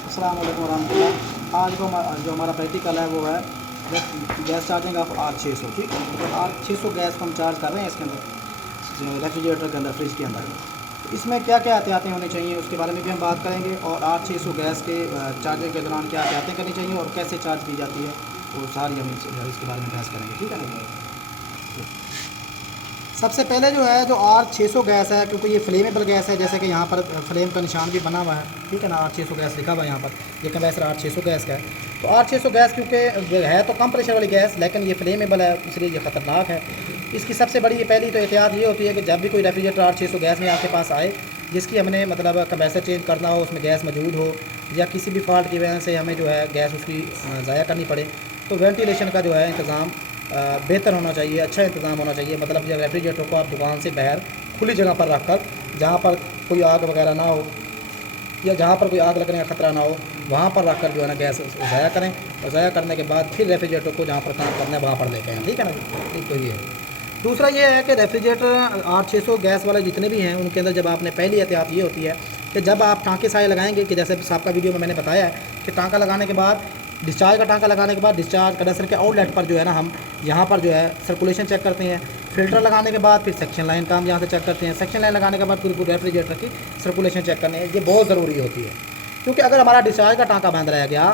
अस्सलाम वालेकुम रहमतुल्लाह। आज जो हमारा प्रैक्टिकल है वो है गैस चार्जिंग ऑफ R600। ठीक है, तो R600 गैस को हम चार्ज कर रहे हैं इसके अंदर, रेफ्रिजरेटर के अंदर, फ्रिज के अंदर। तो इसमें क्या क्या एहतियातें होनी चाहिए उसके बारे में भी हम बात करेंगे, और R600 गैस के चार्जिंग के दौरान क्या एहतियातें करनी चाहिए और कैसे चार्ज की जाती है, वो सारी हम इसके बारे में बहस करेंगे। ठीक है ना। सबसे पहले जो है, जो R600 गैस है, क्योंकि ये फ्लेमेबल गैस है, जैसे कि यहाँ पर फ्लेम का निशान भी बना हुआ है, ठीक है ना, R600 गैस लिखा हुआ है यहाँ पर, ये कंप्रेसर R600 गैस का है। तो R600 गैस क्योंकि है तो कम प्रेशर वाली गैस, लेकिन ये फ्लेमेबल है, इसलिए ये ख़तरनाक है। इसकी सबसे बड़ी पहली तो एहतियात ये होती है कि जब भी कोई रेफ्रिजरेटर R600 गैस में आपके पास आए, जिसकी हमने मतलब कंप्रेसर चेंज करना हो, उसमें गैस मौजूद हो, या किसी भी फॉल्ट की वजह से हमें जो है गैस उसकी ज़ाया करनी पड़े, तो वेंटिलेशन का जो है इंतज़ाम बेहतर होना चाहिए, अच्छा इंतज़ाम होना चाहिए। मतलब जब रेफ्रिजरेटर को आप दुकान से बाहर खुली जगह पर रख कर, जहाँ पर कोई आग वगैरह ना हो या जहाँ पर कोई आग लगने का ख़तरा ना हो, वहाँ पर रख कर जो है ना गैस ज़ाया करें, और ज़ाया करने के बाद फिर रेफ्रिजरेटर को जहाँ पर काम करना है वहाँ पर लेके आएँ। ठीक है ना। एक तो ये है। दूसरा ये है कि रेफ्रिजरेटर R600 गैस वाले जितने भी हैं, उनके अंदर जब आपने पहली एहतियात ये होती है कि जब आप टाँके साए लगाएंगे, कि जैसे सबका वीडियो में मैंने बताया है कि टाँका लगाने के बाद, डिस्चार्ज का टाँका लगाने के बाद, डिस्चार्ज कंडेंसर के आउटलेट पर जो है ना, हम यहाँ पर जो है सर्कुलेशन चेक करते हैं। फ़िल्टर लगाने के बाद फिर सेक्शन लाइन का हम यहाँ से चेक करते हैं। सेक्शन लाइन लगाने के बाद पूरी रेफ्रिजरेटर की सर्कुलेशन चेक करने हैं। ये बहुत ज़रूरी होती है, क्योंकि अगर हमारा डिस्चार्ज का टाँका बंद रह गया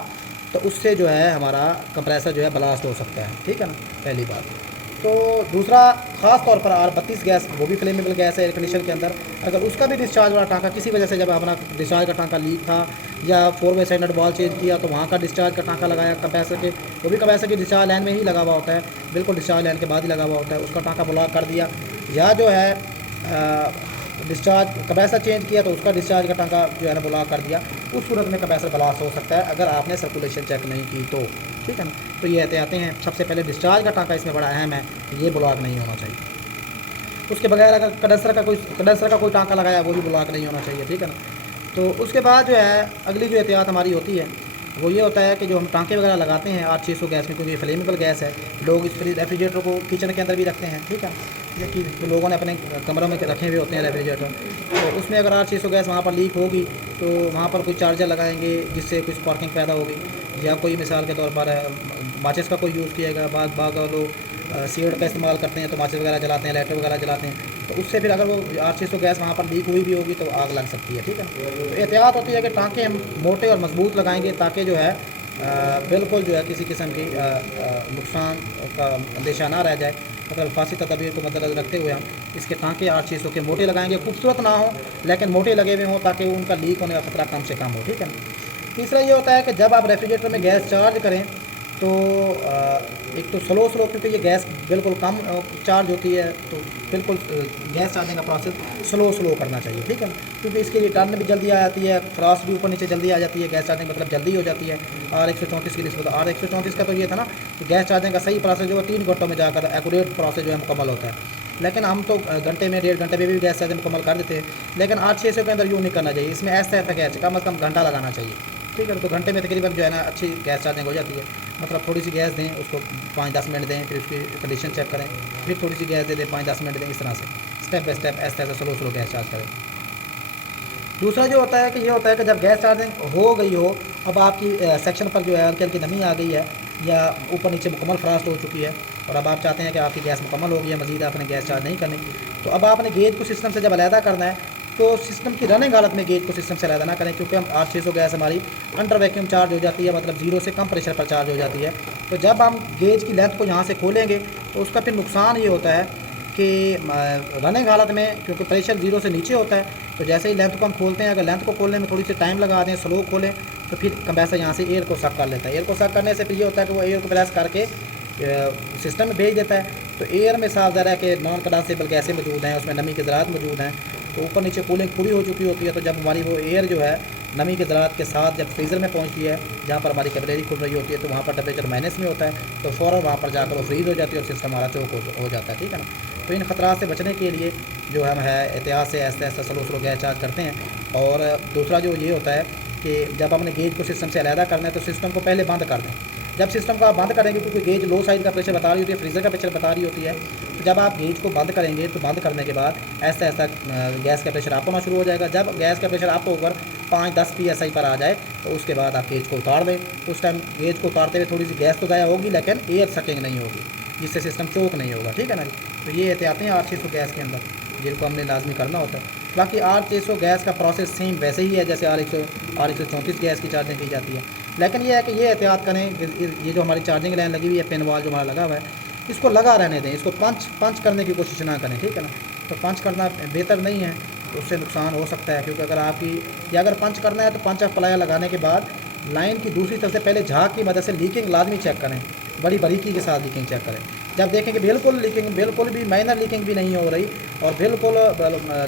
तो उससे जो है हमारा कंप्रेसर जो है ब्लास्ट हो सकता है। ठीक है ना, पहली बात। तो दूसरा, ख़ास तौर पर R32 गैस, वो भी फ्लेमेबल गैस है एयर कंडीशनर के अंदर, अगर उसका भी डिस्चार्ज वाला टाँका किसी वजह से, जब अपना डिस्चार्ज का टाँका लीक था या 4 वे साइड बॉल चेंज किया तो वहाँ का डिस्चार्ज का टाँका लगाया कंप्रेसर के, वो भी कंप्रेसर की डिस्चार्ज लाइन में ही लगा हुआ होता है, बिल्कुल डिस्चार्ज लाइन के बाद ही लगा हुआ होता है, उसका टाँका ब्लॉक कर दिया, या जो है डिस्चार्ज कंप्रेसर चेंज किया तो उसका डिस्चार्ज का टाँका जो है ना ब्लॉक कर दिया, उस सूरत में कंप्रेसर ब्लास्ट हो सकता है अगर आपने सर्कुलेशन चेक नहीं की तो। ठीक है ना। तो ये एहतियातें हैं। सबसे पहले डिस्चार्ज का टाँका इसमें बड़ा अहम है, ये ब्लॉक नहीं होना चाहिए। उसके बगैर अगर कंडेंसर का कोई टाँका लगाया, वो भी ब्लॉक नहीं होना चाहिए। ठीक है ना। तो उसके बाद जो है अगली जो एहतियात हमारी होती है वो ये होता है कि जो हम टाँके वगैरह लगाते हैं R600 गैस में, क्योंकि ये फ्लेमेबल गैस है, लोग इस रेफ्रिजरेटर को किचन के अंदर भी रखते हैं। ठीक है, जबकि तो लोगों ने अपने कमरों में रखे हुए होते हैं रेफ्रिजरेटर, तो उसमें अगर R600 गैस वहाँ पर लीक होगी तो वहाँ पर कोई चार्जर लगाएंगे जिससे कुछ स्पार्किंग पैदा होगी, या कोई मिसाल के तौर पर माचिस का कोई यूज़ किएगा। बाग लोग सीड का इस्तेमाल करते हैं तो माचिस वगैरह जलाते हैं, लाइटर वगैरह जलाते हैं, तो उससे फिर अगर वो R600 गैस वहाँ पर लीक हुई भी होगी तो आग लग सकती है। ठीक है। तो एहतियात होती है कि टाँके हम मोटे और मजबूत लगाएंगे, ताकि जो है बिल्कुल जो है किसी किस्म की नुकसान का अंदेशा ना रह जाए। मतलब फासी तदबीर को मद्देनज़र रखते हुए हम इसके टाँके R600 के मोटे लगाएंगे, खूबसूरत ना हो लेकिन मोटे लगे हुए हों, ताकि उनका लीक होने का ख़तरा कम से कम हो। ठीक है। तीसरा ये होता है कि जब आप रेफ्रिजरेटर में गैस चार्ज करें तो एक तो स्लो, क्योंकि ये गैस बिल्कुल कम चार्ज होती है, तो बिल्कुल गैस चार्जिंग का प्रोसेस स्लो करना चाहिए। ठीक है, क्योंकि इसके लिए टर्न भी जल्दी आ जाती है, फ्रास्ट भी ऊपर नीचे जल्दी आ जाती है, गैस चार्जिंग मतलब जल्दी हो जाती है। R134 की निस्बत, R134 का तो ये था ना कि गैस चार्जिंग का सही प्रोसेस जो है 3 घंटों में जाकर एक्यूरेट प्रोसेस जो है मुकम्मल होता है, लेकिन हम तो घंटे में, 1.5 घंटे में भी गैस चार्जिंग मुकम्मल कर देते हैं। लेकिन R600 के अंदर यूँ नहीं करना चाहिए, इसमें ऐसा तक है कम से कम घंटा लगाना चाहिए। ठीक है, तो घंटे में तकरीबन जो है ना अच्छी गैस चार्जिंग हो जाती है। मतलब थोड़ी सी गैस दें, उसको 5-10 मिनट दें, फिर उसकी कंडीशन चेक करें, फिर थोड़ी सी गैस दे दें, 5-10 मिनट दें, इस तरह से स्टेप बाय स्टेप ऐसे स्लो गैस चार्ज करें। दूसरा जो होता है कि ये होता है कि जब गैस चार्जिंग हो गई हो, अब आपकी सेक्शन पर जो है हल्की हल्की नमी आ गई है, या ऊपर नीचे मुकम्मल फ्रास्ट हो चुकी है, और अब आप चाहते हैं कि आपकी गैस मुकम्मल हो गई है, मज़ीद आपने गैस चार्ज नहीं करनी, तो अब आपने गेज को सिस्टम से जब अलहदा करना है, तो सिस्टम की रनिंग हालत में गेज को सिस्टम से अलहदा ना करें, क्योंकि हम R600 गैस हमारी अंडर वैक्यूम चार्ज हो जाती है, मतलब 0 से कम प्रेशर पर चार्ज हो जाती है। तो जब हम गेज की लेंथ को यहाँ से खोलेंगे तो उसका फिर नुकसान ये होता है कि रनिंग हालत में, क्योंकि प्रेशर 0 से नीचे होता है, तो जैसे ही लेंथ को हम खोलते हैं, अगर लेंथ को खोलने में थोड़ी सी टाइम लगा दें, स्लो खोलें, तो फिर कंप्रेसर यहाँ से एयर को सक कर लेता है। एयर को सक करने से फिर ये होता है कि वो एयर को प्रेस करके सिस्टम में भेज देता है। तो एयर में साफ ज़रा है कि नॉन कंडेंसेबल गैसें मौजूद हैं, उसमें नमी के ज़रात मौजूद हैं, तो ऊपर नीचे कूलिंग पूरी हो चुकी होती है। तो जब हमारी वो एयर जो है नमी के ज़रात के साथ जब फ्रीज़र में पहुंचती है, जहाँ पर हमारी कैपिलरी खुल रही होती है, तो वहाँ पर टेम्परेचर माइनस में होता है, तो फ़ौरन वहाँ पर जाकर वो फ्रीज़ हो जाती है और सिस्टम हमारा चौक हो जाता है। ठीक है ना। तो इन ख़तरात से बचने के लिए जो हम है एहतियात से ऐसा स्लो गैस चार्ज करते हैं। और दूसरा जो ये होता है कि जब हमने गेज को सिस्टम से अलहदा करना है तो सिस्टम को पहले बंद कर दें। जब सिस्टम को आप बंद करेंगे, क्योंकि गेज लो साइड का प्रेशर बता रही होती है, फ्रीज़र का प्रेशर बता रही होती है, तो जब आप गेज को बंद करेंगे तो बंद करने के बाद ऐसा गैस का प्रेशर अप होना शुरू हो जाएगा। जब गैस का प्रेशर अप होकर 5-10 PSI पर आ जाए तो उसके बाद आप गेज को उतार दें। उस टाइम गेज को उतारते हुए थोड़ी सी गैस तो ज़ाया होगी लेकिन एयर सकिंग नहीं होगी, जिससे सिस्टम चोक नहीं होगा, ठीक है ना जी। तो ये एहतियातें हैं R600 गैस के अंदर जिनको हमने लाजमी करना होता है। बाकी R600 गैस का प्रोसेस सेम वैसे ही है जैसे R134 गैस की चार्जिंग की जाती है, लेकिन ये है कि ये एहतियात करें कि ये जो हमारी चार्जिंग लाइन लगी हुई है, पिन वाल जो हमारा लगा हुआ है, इसको लगा रहने दें, इसको पंच करने की कोशिश ना करें, ठीक है ना। तो पंच करना बेहतर नहीं है, तो उससे नुकसान हो सकता है, क्योंकि अगर आपकी या अगर पंच करना है तो पंच ऑफ प्लाया लगाने के बाद लाइन की दूसरी तरफ से पहले झाग की मदद से लीकिंग लाजमी चेक करें, बड़ी बारीकी के साथ लीकिंग चेक करें। जब देखें कि बिल्कुल भी माइनर लीकिंग भी नहीं हो रही और बिल्कुल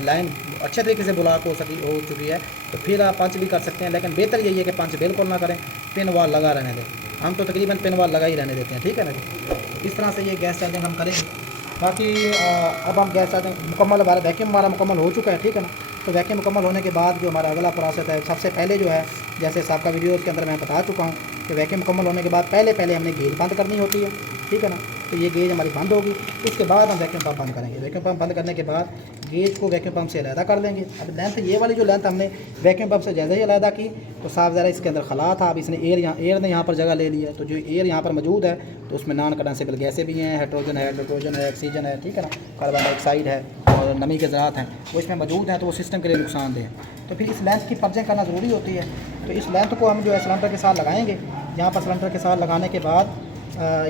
लाइन अच्छे तरीके से ब्लॉक हो चुकी है, तो फिर आप पंच भी कर सकते हैं, लेकिन बेहतर यही है कि पंच बिल्कुल ना करें, पिन वाल लगा रहने दें। हम तो तकरीबन पिन वाल लगा ही रहने देते हैं, ठीक है ना जी। इस तरह से ये गैस चार्जिंग हम करेंगे। बाकी अब हम गैस चार्जिंग मुकम्मल, हमारा वैक्यूम हमारा मुकम्मल हो चुका है, ठीक है ना। तो वैक्यूम मुकम्मल होने के बाद जो हमारा अगला प्रोसेस है, सबसे पहले जो है जैसे सबका वीडियोज़ के अंदर मैं बता चुका हूँ कि वैक्यूम मुकम्मल होने के बाद पहले हमने गेज बंद करनी होती है, ठीक है ना। तो ये गेज हमारी बंद होगी, उसके बाद हम वैक्यूम पंप बंद करेंगे। वैक्यूम पंप बंद करने के बाद गेज को वैक्यूम पंप से अलहदा कर लेंगे। अब लेंथ, ये वाली जो लेंथ हमने वैक्यूम पंप से जैसे ही अलहदा की तो साफ ज़रा इसके अंदर खला था, अब इसने एयर ने यहाँ पर जगह ले लिया है। तो जो एयर यहाँ पर मौजूद है तो उसमें नॉन कंडेंसेबल गैसें भी हैं, हाइड्रोजन है, ऑक्सीजन है, ठीक है ना, कार्बन डाइऑक्साइड है और नमी के ज़रात हैं, वो इसमें मौजूद हैं, तो वो सिस्टम के लिए नुकसानदेह है। तो फिर इस लेंथ की पर्जिंग करना ज़रूरी होती है। तो इस लेंथ को हम जो है सिलेंडर के साथ लगाएंगे। यहाँ पर सिलेंडर के साथ लगाने के बाद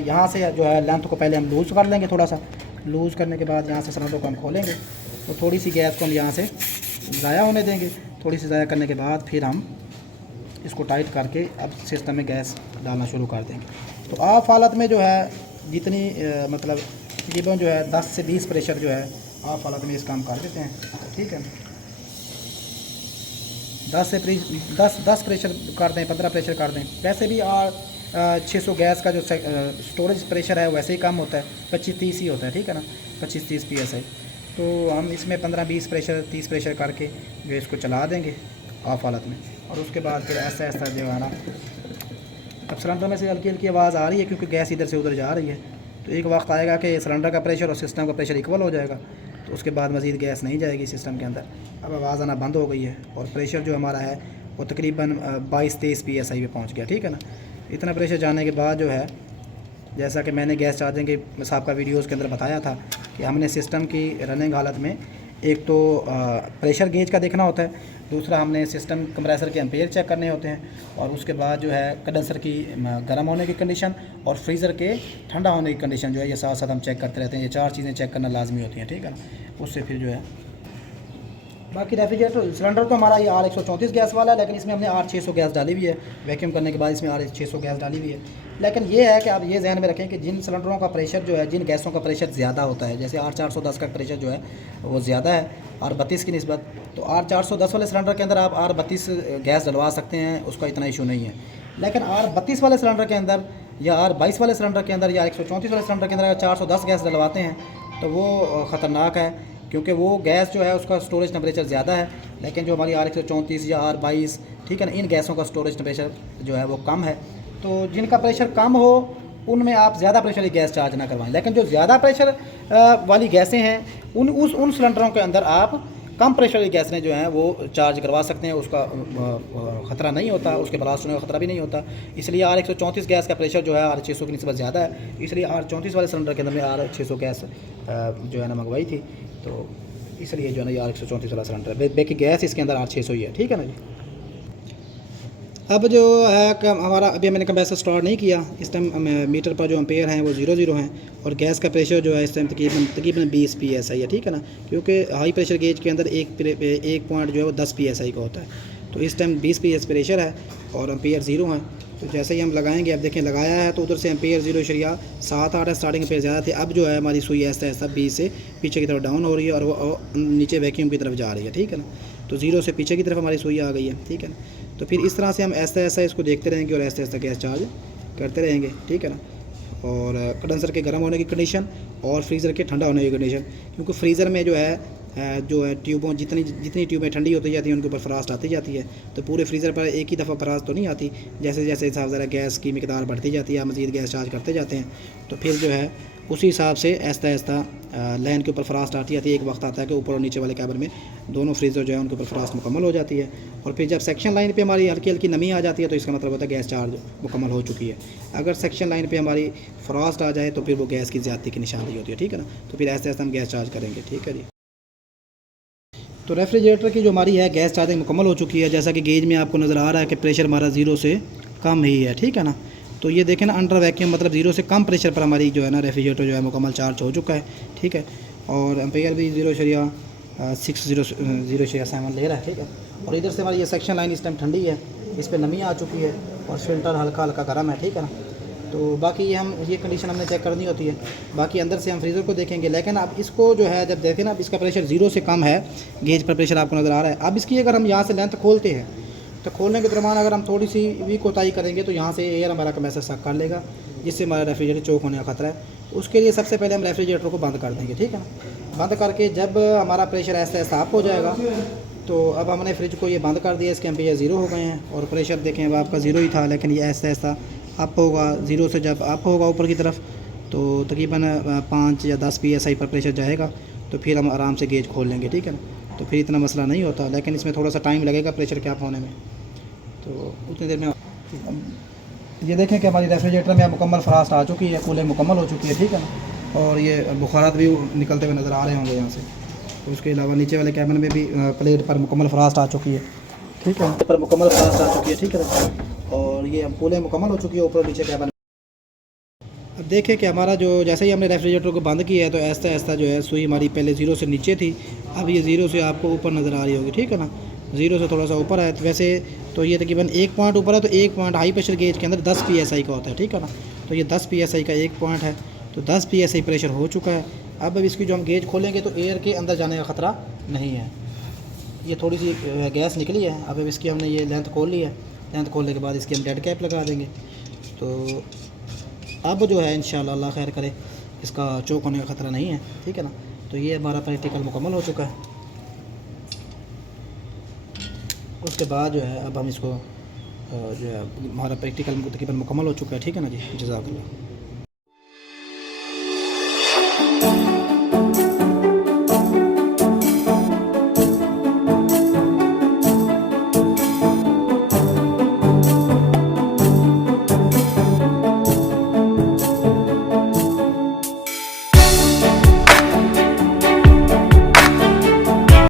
यहाँ से जो है लेंथ को पहले हम लूज़ कर लेंगे, थोड़ा सा लूज़ करने के बाद यहाँ से सिलेंडर को हम खोलेंगे, तो थोड़ी सी गैस को हम यहाँ से ज़ाया होने देंगे। थोड़ी सी ज़ाया करने के बाद फिर हम इसको टाइट करके अब सिस्टम में गैस डालना शुरू कर देंगे। तो ऑफ हालत में जो है जितनी मतलब तकरीबन जो है 10 से 20 प्रेशर जो है ऑफ हालत में इस काम कर देते हैं, ठीक है। 10 प्रेशर कर दें, 15 प्रेशर कर दें। वैसे भी R600 गैस का जो स्टोरेज प्रेशर है वैसे ही कम होता है, 25-30 ही होता है, ठीक है ना, 25-30 PSI। तो हम इसमें 15-20 प्रेशर 30 प्रेशर करके जो इसको चला देंगे ऑफ हालत में, और उसके बाद फिर ऐसा जो है ना, अब सिलेंडर में से हल्की हल्की आवाज़ आ रही है क्योंकि गैस इधर से उधर जा रही है। तो एक वक्त आएगा कि सिलेंडर का प्रेशर और सिस्टम का प्रेशर इक्वल हो जाएगा, तो उसके बाद मज़ीद गैस नहीं जाएगी सिस्टम के अंदर। अब आवाज़ आना बंद हो गई है और प्रेशर जो हमारा है वो तकरीबन 22-23 PSI पे पहुंच गया, ठीक है ना। इतना प्रेशर जाने के बाद जो है, जैसा कि मैंने गैस चार्जिंग के सबका वीडियोज़ के अंदर बताया था कि हमने सिस्टम की रनिंग हालत में एक तो प्रेशर गेज का देखना होता है, दूसरा हमने सिस्टम कंप्रेसर के एम्पेयर चेक करने होते हैं, और उसके बाद जो है कंडेंसर की गर्म होने की कंडीशन और फ्रीज़र के ठंडा होने की कंडीशन जो है, ये साथ साथ हम चेक करते रहते हैं। ये 4 चीज़ें चेक करना लाजमी होती हैं, ठीक है ना। उससे फिर जो है बाकी रेफ्रिजरेटर सिलेंडर तो हमारा ये R134 गैस वाला है, लेकिन इसमें हमने R600 गैस डाली हुई है। वैक्यूम करने के बाद इसमें R600 गैस डाली हुई है। लेकिन ये है कि आप ये ध्यान में रखें कि जिन सिलेंडरों का प्रेशर जो है, जिन गैसों का प्रेशर ज़्यादा होता है, जैसे R410 का प्रेशर जो है वो ज़्यादा है R32 की निस्बत, तो R410 वाले सिलेंडर के अंदर आप R32 गैस डलवा सकते हैं, उसका इतना इशू नहीं है। लेकिन R32 वाले सिलेंडर के अंदर या R22 वाले सिलेंडर के अंदर या 134 वाले सिलेंडर के अंदर अगर 410 गैस डलवाते हैं तो वो ख़तरनाक है, क्योंकि वो गैस जो है उसका स्टोरेज टेम्परेचर ज़्यादा है, लेकिन जो हमारी R134 या R22, ठीक है ना, इन गैसों का स्टोरेज टेम्परेचर जो है वो कम है। तो जिनका प्रेशर कम हो उनमें आप ज़्यादा प्रेशर की गैस चार्ज ना करवाएं, लेकिन जो ज़्यादा प्रेशर वाली गैसें हैं उन सिलेंडरों के अंदर आप कम प्रेशर की गैसें जो हैं वो चार्ज करवा सकते हैं, उसका ख़तरा नहीं होता, उसके ब्लास्ट होने का ख़तरा भी नहीं होता। इसलिए R134 गैस का प्रेशर जो है R600 की निस्बत ज़्यादा है, इसलिए R34 वाले सिलेंडर के अंदर में R600 गैस जो है ना मंगवाई थी, तो इसलिए जो है ना ये R134 वाला सिलेंडर है। बाकी गैस इसके अंदर R600 ही है, ठीक है ना जी। अब जो है हमारा अभी मैंने कंप्रेसर स्टार्ट नहीं किया, इस टाइम मीटर पर जो एम्पेयर हैं वो 00 हैं, और गैस का प्रेशर जो है इस टाइम तकरीबन 20 PSI है, ठीक है ना, क्योंकि हाई प्रेशर गेज के अंदर एक पॉइंट जो है वो 10 PSI का होता है। तो इस टाइम 20 PS प्रेशर है और एम्पेयर 0 है। तो जैसे ही हम लगाएंगे, अब देखें लगाया है तो उधर से एम्पेयर 0.78 है, स्टार्टिंग एम्पेयर ज़्यादा थे। अब जो है हमारी सुई ऐसा 20 से पीछे की तरफ डाउन हो रही है और वो नीचे वैक्यूम की तरफ जा रही है, ठीक है ना। तो 0 से पीछे की तरफ हमारी सुई आ गई है, ठीक है ना। तो फिर इस तरह से हम ऐसा इसको देखते रहेंगे और ऐसा गैस चार्ज करते रहेंगे, ठीक है ना। और कंडेंसर के गर्म होने की कंडीशन और फ्रीज़र के ठंडा होने की कंडीशन, क्योंकि फ्रीज़र में जो है जो है ट्यूबों जितनी जितनी ट्यूबें ठंडी होती जाती हैं उनके ऊपर फ्रास्ट आती जाती है। तो पूरे फ्रीज़र पर एक ही दफ़ा फ्रास्ट तो नहीं आती, जैसे जैसे साहब ज़रा गैस की मिकदार बढ़ती जाती है, मज़ीद गैस चार्ज करते जाते हैं, तो फिर जो है उसी हिसाब से आहिस्ता आहिस्ता लाइन के ऊपर फ्रास्ट आती जाती है। एक वक्त आता है कि ऊपर और नीचे वाले कैबिन में दोनों फ्रीज़र जो है उनके ऊपर फ्रास्ट मुकम्मल हो जाती है। और फिर जब सेक्शन लाइन पे हमारी हल्की हल्की नमी आ जाती है तो इसका मतलब होता है गैस चार्ज मुकम्मल हो चुकी है। अगर सेक्शन लाइन पे हमारी फ्रास्ट आ जाए तो फिर वो गैस की ज़्यादती की निशानी होती है, ठीक है ना। तो फिर आहिस्ता आहिस्ता हम गैस चार्ज करेंगे, ठीक है जी। तो रेफ्रिजरेटर की जो हमारी है गैस चार्जिंग मुकम्मल हो चुकी है। जैसा कि गेज में आपको नज़र आ रहा है कि प्रेशर हमारा 0 से कम ही है, ठीक है ना। तो ये देखें ना, अंडर वैक्यूम मतलब 0 से कम प्रेशर पर हमारी जो है ना रेफ्रिजरेटर जो है मुकम्मल चार्ज हो चुका है, ठीक है। और एम्पेयर भी 0.607 ले रहा है, ठीक है। और इधर से हमारी ये सेक्शन लाइन इस टाइम ठंडी है, इस पर नमी आ चुकी है और फिल्टर हल्का हल्का गर्म है, ठीक है ना। तो बाकी ये कंडीशन हमने चेक करनी होती है। बाकी अंदर से हम फ्रीज़र को देखेंगे, लेकिन अब इसको जो है जब देखें ना, अब इसका प्रेशर 0 से कम है, गेज पर प्रेशर आपको नज़र आ रहा है। अब इसकी अगर हम यहाँ से लेंथ खोलते हैं तो खोलने के दरमियान अगर हम थोड़ी सी भी कोताही करेंगे तो यहाँ से एयर हमारा कंप्रेसर सक कर लेगा, जिससे हमारा रेफ्रिजरेटर चोक होने का खतरा है। उसके लिए सबसे पहले हम रेफ्रिजरेटर को बंद कर देंगे, ठीक है ना। बंद करके जब हमारा प्रेशर ऐसा ऐसा अप हो जाएगा तो अब हमने फ्रिज को ये बंद कर दिया, इसके एम्पेयर 0 हो गए हैं और प्रेशर देखें अब आपका 0 ही था, लेकिन ये ऐसा ऐसा अप होगा। 0 से जब अप होगा ऊपर की तरफ तो तकरीबन 5 या 10 PSI पर प्रेशर जाएगा, तो फिर हम आराम से गेज खोल लेंगे, ठीक है ना। तो फिर इतना मसला नहीं होता, लेकिन इसमें थोड़ा सा टाइम लगेगा प्रेशर के अप होने में। तो उतनी देर में ये देखें कि हमारी रेफ्रिजरेटर में मुकम्मल फ्रास्ट आ चुकी है, कूलिंग मुकम्मल हो चुकी है, ठीक है ना। और ये बुखारात भी निकलते हुए नज़र आ रहे होंगे यहाँ से। तो उसके अलावा नीचे वाले कैबिन में भी प्लेट पर मुकम्मल फ्रास्ट आ चुकी है, ठीक है, पर मुकम्मल फ्रास्ट आ चुकी है, ठीक है। और ये कूलिंग मुकम्मल हो चुकी है ऊपर नीचे कैबिन। अब देखें कि हमारा जो जैसे ही हमने रेफ्रिजरेटर को बंद किया है तो आहिस्ता आहिस्ता जो है सुई हमारी पहले 0 से नीचे थी, अब ये 0 से आपको ऊपर नज़र आ रही होगी, ठीक है ना। 0 से थोड़ा सा ऊपर है, तो वैसे तो ये तकरीबन 1 पॉइंट ऊपर है। तो 1 पॉइंट हाई प्रेशर गेज के अंदर 10 PSI का होता है, ठीक है ना। तो ये 10 PSI का 1 पॉइंट है, तो 10 PSI प्रेशर हो चुका है। अब इसकी जो हम गेज खोलेंगे तो एयर के अंदर जाने का ख़तरा नहीं है। ये थोड़ी सी गैस निकली है, अब इसकी हमने ये लेंथ खोल ली है। लेंथ खोलने के बाद इसकी हम डेड कैप लगा देंगे। तो अब जो है इंशाल्लाह अल्लाह खैर करे इसका चोक होने का ख़तरा नहीं है, ठीक है ना। तो ये हमारा प्रैक्टिकल मुकम्मल हो चुका है। उसके बाद जो है अब हम इसको जो है हमारा प्रैक्टिकल तकरीबन मुकम्मल हो चुका है, ठीक है ना जी। जज़ाकल्लाह।